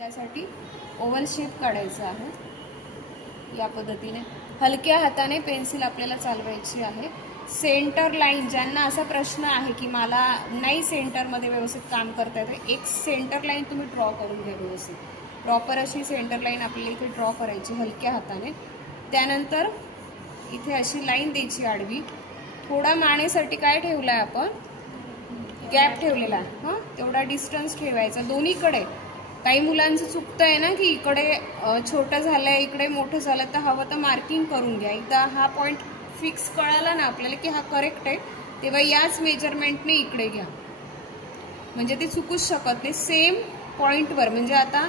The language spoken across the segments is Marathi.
त्यासाठी ओव्हल शेप काढायचा आहे। या पद्धतीने हलक्या हाताने पेन्सिल आपल्याला चालवायची आहे। सेंटर लाईन, ज्यांना असा प्रश्न आहे की मला नाही सेंटरमध्ये व्यवस्थित काम करता येतं, एक सेंटर लाईन तुम्ही ड्रॉ करून घ्या व्यवस्थित। प्रॉपर अशी सेंटर लाईन आपल्याला इथे ड्रॉ करायची हलक्या हाताने। त्यानंतर इथे अशी लाईन द्यायची आडवी। थोडा मानेसाठी काय ठेवलाय आपण, गॅप ठेवलेला आहे, हां तेवढा डिस्टन्स ठेवायचा दोन्हीकडे। काही मुलांचं चुकतंय ना की इकडे छोटं झालंय इकडे मोठं झालं, तर हवं तर मार्किंग करून घ्या। एकदा हा पॉईंट फिक्स कळाला ना आपल्याला की हा करेक्ट आहे, तेव्हा याच मेजरमेंटने इकडे घ्या, म्हणजे ते चुकूच शकत नाही। सेम पॉईंटवर, म्हणजे आता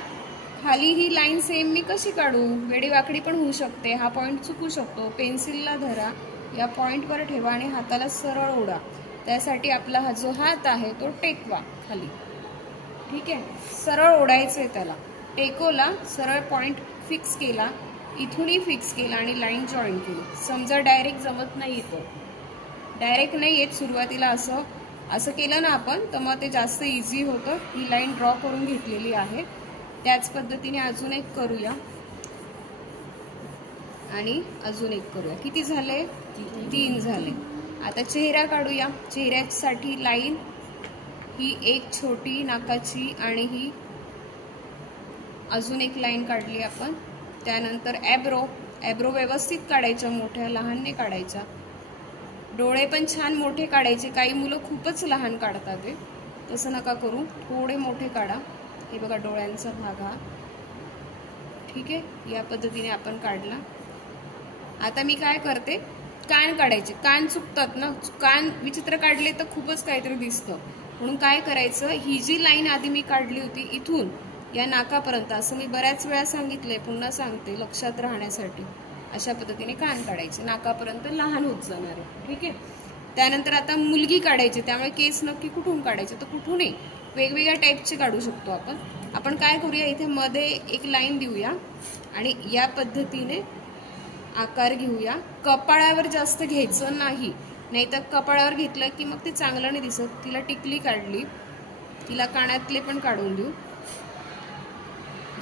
खाली ही लाईन सेम मी कशी काढू, वेडीवाकडी पण होऊ शकते, हा पॉईंट चुकू शकतो। पेन्सिलला धरा, या पॉईंटवर ठेवा आणि हाताला सरळ ओढा। त्यासाठी आपला हा जो हात आहे तो टेकवा खाली, ठीक आहे, सरळ ओढायचंय त्याला। टेकोला, सरळ पॉईंट फिक्स केला, इथूनही फिक्स केला आणि लाईन जॉईन केली। समजा डायरेक्ट जमत नाही येतं, डायरेक्ट नाही येत सुरुवातीला, असं केलं ना आपण तर मग ते जास्त इझी होतं। ही लाईन ड्रॉ करून घेतलेली आहे। त्याच पद्धतीने अजून एक करूया आणि अजून एक करूया। किती झाले? 3 झाले। आता चेहरा काढूया। चेहऱ्यासाठी लाईन ही एक छोटी नाकाची आणि ही अजून एक लाईन काढली आपण। त्यानंतर ॲब्रो व्यवस्थित काढायच्या, मोठ्या लहान नाही काढायच्या। डोळे पण छान मोठे काढायचे, काही मुलं खूपच लहान काढतात ते, तसं नका करू, थोडे मोठे काढा। हे बघा डोळ्यांचा भाग हा, ठीक आहे, या पद्धतीने आपण काढला। आता मी काय करते, कान काढायचे। कान चुकतात ना, कान विचित्र काढले तर खूपच काहीतरी दिसतं, म्हणून काय करायचं, ही जी लाईन आधी मी काढली होती इथून या नाकापर्यंत, असं मी बऱ्याच वेळा सांगितलंय, पुन्हा सांगते लक्षात राहण्यासाठी, अशा पद्धतीने कान काढायचे, नाकापर्यंत लहान होत जाणार आहे, ठीक आहे। त्यानंतर आता मुलगी काढायची, त्यामुळे केस नक्की कुठून काढायचे, तर कुठूनही वेगवेगळ्या टाईपचे काढू शकतो आपण काय करूया, इथे मध्ये एक लाईन देऊया आणि या पद्धतीने आकार घेऊया। कपाळावर जास्त घ्यायचं नाही, नाहीतर कपाळावर घेतलं की मग ते चांगलं नाही दिसत। तिला टिकली काढली, तिला कानातले पण काढून देऊ,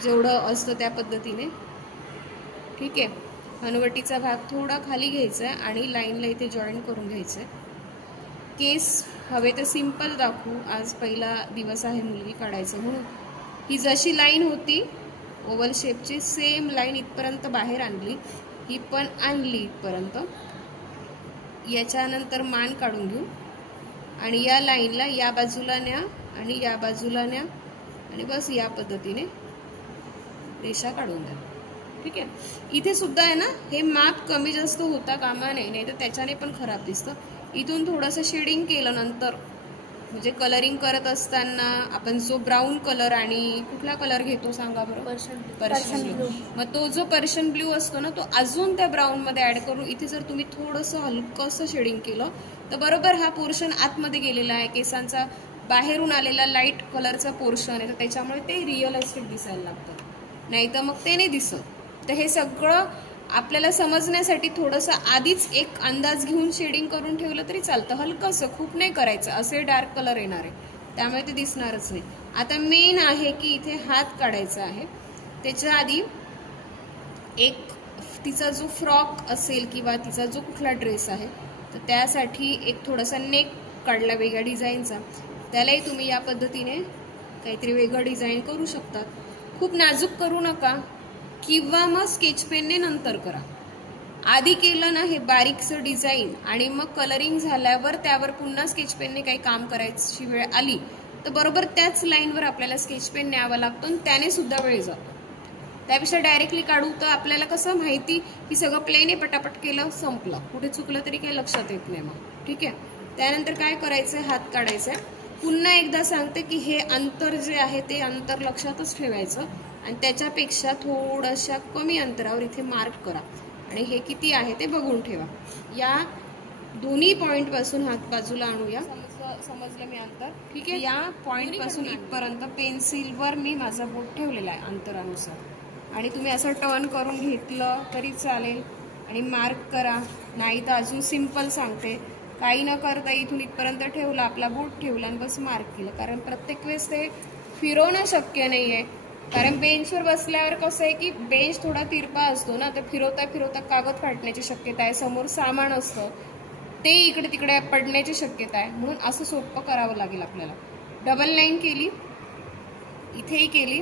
जेवढं असतं त्या पद्धतीने, ठीक आहे। हनुवटीचा भाग थोडा खाली घ्यायचा आहे आणि लाईनला इथे जॉईन करून घ्यायचं आहे। केस हवे तर सिंपल दाखवू, आज पहिला दिवस आहे मुलगी काढायचं म्हणून। ही जशी लाईन होती ओव्हल शेपची, सेम लाईन इथपर्यंत बाहेर आणली, ही पण आणली इथपर्यंत। याच्यानंतर मान काढून घेऊ आणि या लाईनला या बाजूला न्या आणि या बाजूला न्या आणि बस या पद्धतीने रेषा काढून द्या, ठीक आहे। इथे सुद्धा आहे ना, हे माप कमी जास्त होता कामा नये, नाही तर त्याच्याने पण खराब दिसतं। इथून थोडंसं शेडिंग केलं नंतर, म्हणजे कलरिंग करत असताना आपण जो ब्राऊन कलर आणि कुठला कलर घेतो सांगा बरं, पर्शियन ब्लू, मग तो जो पर्शियन ब्ल्यू असतो ना, तो अजून त्या ब्राऊन मध्ये ऍड करून इथे जर तुम्ही थोडंसं हलकंसं शेडिंग केलं तर बरोबर हा पोर्शन आतमध्ये गेलेला आहे, केसांचा बाहेरून आलेला लाईट कलरचा पोर्शन आहे, तर त्याच्यामुळे ते रिअलिस्टिक दिसायला लागतं, नाही तर मग ते नाही दिसत। तर हे सगळं आपल्याला समजण्यासाठी थोडंसं आधीच एक अंदाज घेऊन शेडिंग करून ठेवलं तरी चालतं, हलकंसं, खूप नाही करायचं, असे डार्क कलर येणार आहे, त्यामुळे ते दिसणारच नाही। आता मेन आहे की इथे हात काढायचा आहे। त्याच्या आधी एक तिचा जो फ्रॉक असेल किंवा तिचा जो कुठला ड्रेस आहे, तर त्यासाठी एक थोडासा नेक काढला वेगळ्या डिझाईनचा, त्यालाही तुम्ही या पद्धतीने काहीतरी वेगळं डिझाईन करू शकतात। खूप नाजूक करू नका, किंवा मग स्केच पेनने नंतर करा। आधी केलं ना हे बारीकसं डिझाईन आणि मग कलरिंग झाल्यावर त्यावर पुन्हा स्केच पेनने काही काम करायची वेळ आली तर बरोबर त्याच लाईनवर आपल्याला स्केच पेन न्यावा लागतो आणि त्याने सुद्धा वेळ जातो। त्यापेक्षा डायरेक्टली काढू तर आपल्याला कसं माहिती की सगळं प्लेन आहे, पटापट केलं संपलं, कुठे चुकलं तरी काही लक्षात येत नाही मग, ठीक आहे। त्यानंतर काय करायचंय, हात काढायचा आहे। पुन्हा एकदा सांगते की हे अंतर जे आहे ते अंतर लक्षातच ठेवायचं आणि त्याच्यापेक्षा थोड्याशा कमी अंतरावर इथे मार्क करा आणि हे किती आहे ते बघून ठेवा। या दोन्ही पॉइंट पासून हात बाजूला आणूया, समजलं मी अंतर, ठीक आहे। या पॉइंट पासून इथपर्यंत पेन्सिलवर मी माझा बोट ठेवलेला आहे अंतरानुसार, आणि तुम्ही असं टर्न करून घेतलं तरी चालेल आणि मार्क करा, नाही तर अजून सिंपल सांगते, काही न करता इथून इथपर्यंत ठेवला, आपला बोट ठेवला आणि बस मार्क केलं, कारण प्रत्येक वेळेस ते फिरवणं शक्य नाहीये, कारण बेंचवर बसल्यावर कसं आहे की बेंच थोडा तिरपा असतो ना, तर फिरवता फिरवता कागद फाटण्याची शक्यता आहे, समोर सामान असतं ते इकडे तिकडे पडण्याची शक्यता आहे, म्हणून असं सोपं करावं लागेल आपल्याला. डबल लाईन केली, इथेही केली,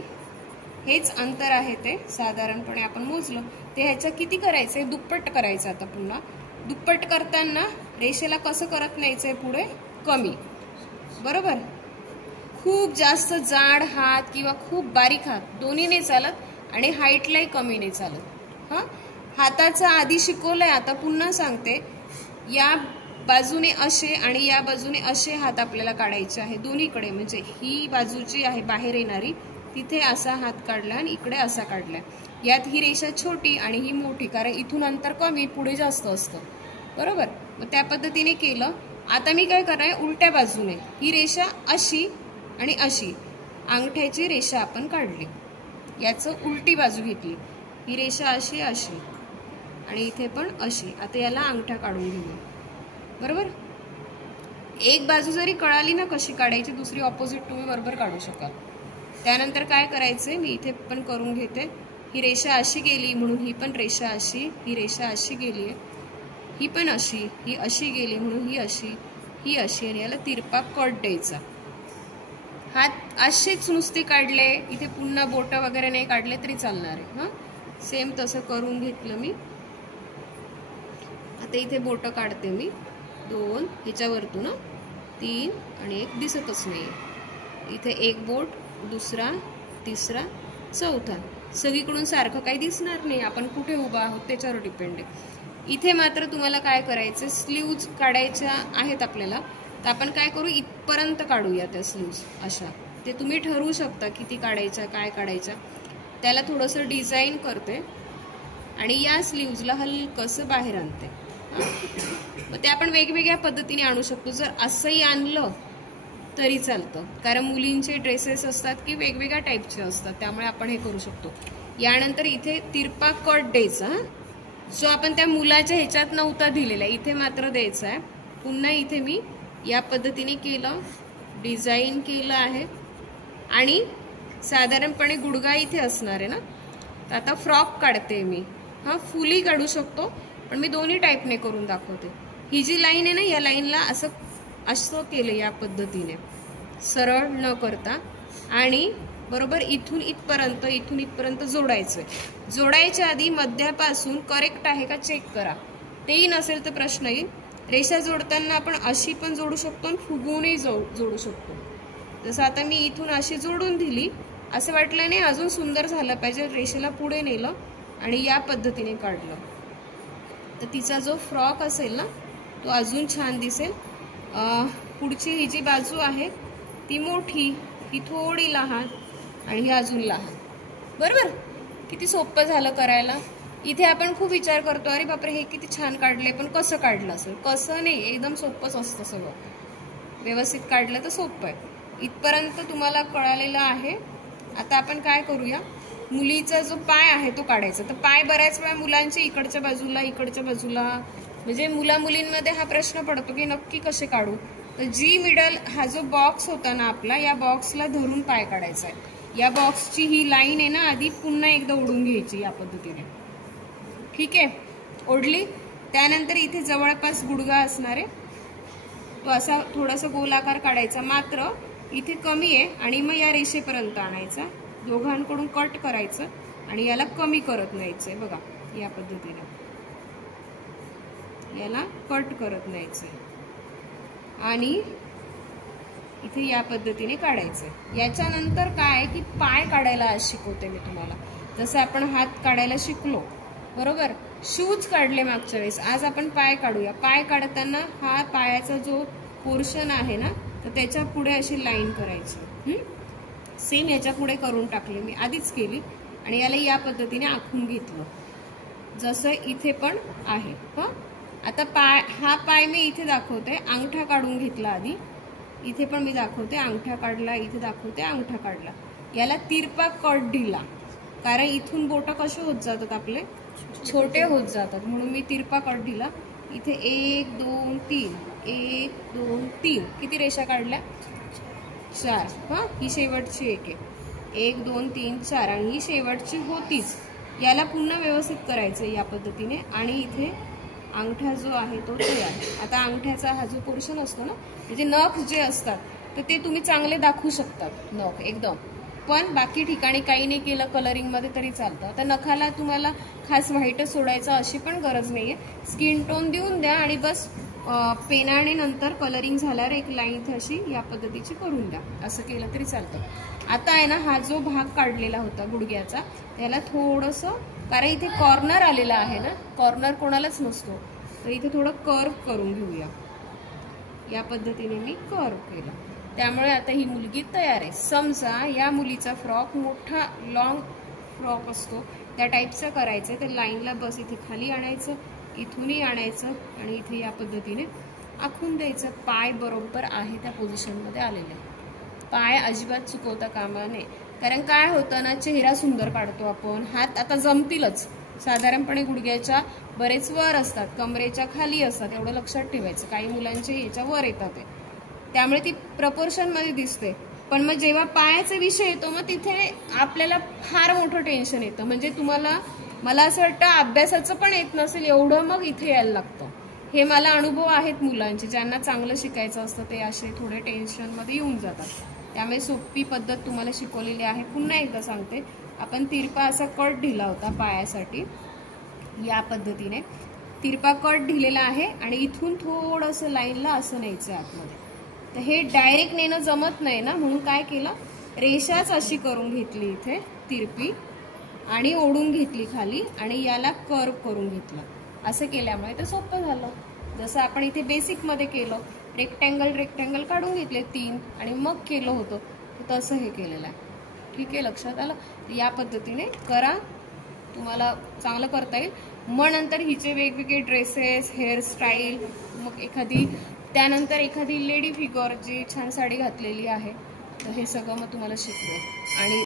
हेच अंतर आहे ते साधारणपणे आपण मोजलं. ते ह्याच्या किती करायचंय, दुप्पट करायचं. आता पुन्हा दुप्पट करताना रेषेला कसं करत न्यायचंय पुढे, कमी. बरोबर, खूप जास्त जाड हात किंवा खूप बारीक हात दोन्ही नाही चालत आणि हाईटलाही कमी नाही चालत. हाताचा आधी शिकवलंय, आता पुन्हा सांगते. या बाजूने असे आणि या बाजूने असे हात आपल्याला काढायचे आहे दोन्हीकडे. म्हणजे ही बाजू जी आहे बाहेर येणारी तिथे असा हात काढला आणि इकडे असा काढलाय. यात ही रेषा छोटी आणि ही मोठी, कारण इथून अंतर कमी पुढे जास्त असतं. बरोबर, मग त्या पद्धतीने केलं. आता मी काय करणार आहे, उलट्या बाजूने ही रेषा अशी आणि अशी अंगठ्याची रेषा आपण काढली, याचं उलटी बाजू घेतली. ही रेषा अशी अशी आणि इथे पण अशी. आता याला अंगठा काढून घेऊया. बरोबर, एक बाजू जरी कळाली ना कशी काढायची, दुसरी ऑपोजिट तुम्ही बरोबर काढू शकाल. त्यानंतर काय करायचंय, मी इथे पण करून घेते. ही रेषा अशी गेली म्हणून ही पण रेषा अशी, ही रेषा अशी गेली, ही पण अशी, ही अशी गेली म्हणून ही अशी, ही अशी, आणि याला तिरपा कट द्यायचा. हात असेच नुसते काढले, इथे पुन्हा बोट वगैरे नाही काढले तरी चालणार आहे. सेम तसं करून घेतलं मी. आता इथे बोट काढते मी, 2 ह्याच्यावरतून 3 आणि एक दिसतच नाही. इथे एक बोट, दुसरा, तिसरा, चौथा. सगळीकडून सारखं काही दिसणार नाही, आपण कुठे उभा आहोत त्याच्यावर डिपेंड आहे. इथे मात्र तुम्हाला काय करायचं, स्लीव्ज काढायच्या आहेत आपल्याला, तर आपण काय करू, इथपर्यंत काढूया त्या स्लीव्ज अशा. ते तुम्ही ठरवू शकता किती काढायच्या, काय काढायच्या. त्याला थोडंसं डिझाईन करते आणि या स्लीव्जला हलकंसं बाहेर आणते. मग ते आपण वेगवेगळ्या पद्धतीने आणू शकतो. जर असंही आणलं तरी चालतं, कारण मुलींचे ड्रेसेस असतात की वेगवेगळ्या टाईपचे असतात, त्यामुळे आपण हे करू शकतो. यानंतर इथे तिरपा कट द्यायचा, जो आपण त्या मुलाच्या ह्याच्यात नव्हता दिलेला, इथे मात्र द्यायचा आहे. पुन्हा इथे मी या पद्धतीने केलं, डिझाईन केलं आहे आणि साधारणपणे गुडघा इथे असणार आहे ना. तर आता फ्रॉक काढते मी. फुली काढू शकतो, पण मी दोन्ही टाईपने करून दाखवते. ही जी लाईन आहे ना, या लाईनला असं असं केलं या पद्धतीने, सरळ न करता, आणि बरोबर इथून इथपर्यंत, इथून इथपर्यंत जोडायचंय. जोडायच्या आधी मध्यापासून करेक्ट आहे का चेक करा. तेही नसेल तर प्रश्न येईल. रेषा जोडताना आपण अशी पण जोडू शकतो आणि फुगवूनही जोडू शकतो. जसं आता मी इथून अशी जोडून दिली, असं वाटलं नाही अजून सुंदर झालं पाहिजे, रेषेला पुढे नेलं आणि या पद्धतीने काढलं, तर तिचा जो फ्रॉक असेल ना तो अजून छान दिसेल. पुढची ही जी बाजू आहे ती मोठी, ही थोडी लहान आणि ही अजून लहान. बरोबर, किती सोपं झालं करायला. इथे आपण खूप विचार करतो, अरे बापरे हे किती छान काढले, पण कसं काढलं असेल. कसं नाही, एकदम सोपंच असतं सगळं. व्यवस्थित काढलं तर सोपं आहे. इथपर्यंत तुम्हाला कळालेलं आहे. आता आपण काय करूया, मुलीचा जो पाय आहे तो काढायचा. तर पाय बऱ्याच वेळा मुलांचे इकडच्या बाजूला, इकडच्या बाजूला, म्हणजे मुलींमध्ये हा प्रश्न पडतो की नक्की कसे काढू. तर जी मिडल हा जो बॉक्स होता ना आपला, या बॉक्सला धरून पाय काढायचा आहे. या बॉक्सची ही लाईन आहे ना, आधी पुन्हा एकदा ओढून घ्यायची या पद्धतीने. ठीक आहे, ओढली. त्यानंतर इथे जवळपास गुडघा असणार आहे, तो असा थोडासा गोलाकार काढायचा, मात्र इथे कमी आहे आणि मग या रेषेपर्यंत आणायचा. दोघांकडून कट करायचं आणि याला कमी करत न्यायचंय. बघा या पद्धतीने याला कट करत न्यायचंय आणि इथे या पद्धतीने काढायचंय. याच्यानंतर काय की पाय काढायला आज शिकवते मी तुम्हाला. जसं आपण हात काढायला शिकलो, बरोबर, शूज काढले मागच्या वेळेस, आज आपण पाय काढूया. पाय काढताना हा पायाचा जो पोर्शन आहे ना, तर त्याच्या पुढे अशी लाईन करायची. सेम याच्या पुढे करून टाकली मी, आधीच केली, आणि याला या पद्धतीने आखून घेतलं जसं इथे पण आहे. आता हा पाय मी इथे दाखवते, अंगठा काढून घेतला आधी. इथे पण मी दाखवते, अंगठा काढला, इथे दाखवते अंगठा काढला. याला तिरपा कट दिला, कारण इथून बोट कसे होत जातात आपले, छोटे होत जातात, म्हणून मी तिरपा कट दिला. इथे 1 2 3, 1 2 3, किती रेषा काढल्या, 4. ही शेवटची एक आहे. 1 2 3 4 आणि ही शेवटची होतीच. याला पुन्हा व्यवस्थित करायचं या पद्धतीने. आणि इथे अंगठा जो आहे तो तयार. आता अंगठ्याचा हा जो पोर्शन असतो ना, म्हणजे नख जे असतात तर ते तुम्ही चांगले दाखवू शकतात नख एकदम, पण बाकी ठिकाणी काही नाही केलं कलरिंगमध्ये तरी चालतं. आता नखाला तुम्हाला खास व्हाईटच सोडायचं अशी पण गरज नाहीये. स्किन टोन देऊन द्या आणि बस पेनाने नंतर कलरिंग झाल्यावर एक लाईन इथे अशी या पद्धतीची करून द्या. असं केलं तरी चालतं. आता आहे ना, हा जो भाग काढलेला होता गुडघ्याचा त्याला थोडंसं, कारण इथे कॉर्नर आलेला आहे ना, कॉर्नर कोणालाच नसतो, तर इथे थोडं कर्व करून घेऊया. या पद्धतीने मी कर्व केलं. त्यामुळे आता ही मुलगी तयार आहे. समजा या मुलीचा फ्रॉक मोठा लॉंग फ्रॉक असतो त्या टाईपचा करायचं आहे, तर लाईनला बस इथे खाली आणायचं, इथूनही आणायचं आणि इथे या पद्धतीने आखून द्यायचं. पाय बरोबर आहे त्या पोझिशनमध्ये आलेले. पाय अजिबात चुकवता कामा नये, कारण काय होतं ना, चेहरा सुंदर काढतो आपण. हात आता जमतीलच, साधारणपणे गुडघ्याच्या बरेच वर असतात, कमरेच्या खाली असतात, एवढं लक्षात ठेवायचं. काही मुलांचे याच्या वर येतात, त्यामुळे ती प्रपोर्शन मध्ये दिसते. पण मग जेव्हा पायाचा विषय येतो मग तिथे आपल्याला फार मोठं टेन्शन येतं. म्हणजे तुम्हाला, मला असं वाटतं अभ्यासाचं पण येत नसेल एवढं मग इथे यायला लागतं. हे मला अनुभव आहेत मुलांचे, ज्यांना चांगलं शिकायचं असतं ते असे थोडे टेन्शनमध्ये येऊन जातात. त्यामुळे सोपी पद्धत तुम्हाला शिकवलेली आहे. पुन्हा एकदा सांगते, आपण तिरपा असा कट दिला होता पायासाठी. या पद्धतीने तिरपा कट दिलेला आहे आणि इथून थोडंसं लाईनला असं न्यायचं आतमध्ये. तर हे डायरेक्ट नेणं जमत नाही ना, म्हणून काय केलं, रेषाच अशी करून घेतली इथे तिरपी आणि ओढून घेतली खाली आणि याला कर्व करून घेतलं. असं केल्यामुळे ते सोपं झालं. जसं आपण इथे बेसिकमध्ये केलं, रेक्टँगल काढून घेतले 3 आणि मग केलं होतं, तसं हे केलेलं आहे. ठीक आहे, लक्षात आलं. या पद्धतीने करा, तुम्हाला चांगलं करता येईल. मग नंतर हिचे वेगवेगळे ड्रेसेस, हेअरस्टाईल, मग त्यानंतर एखादी लेडी फिगर जी छान साडी घातलेली आहे, तर हे सगळं मग तुम्हाला शिकवेल. आणि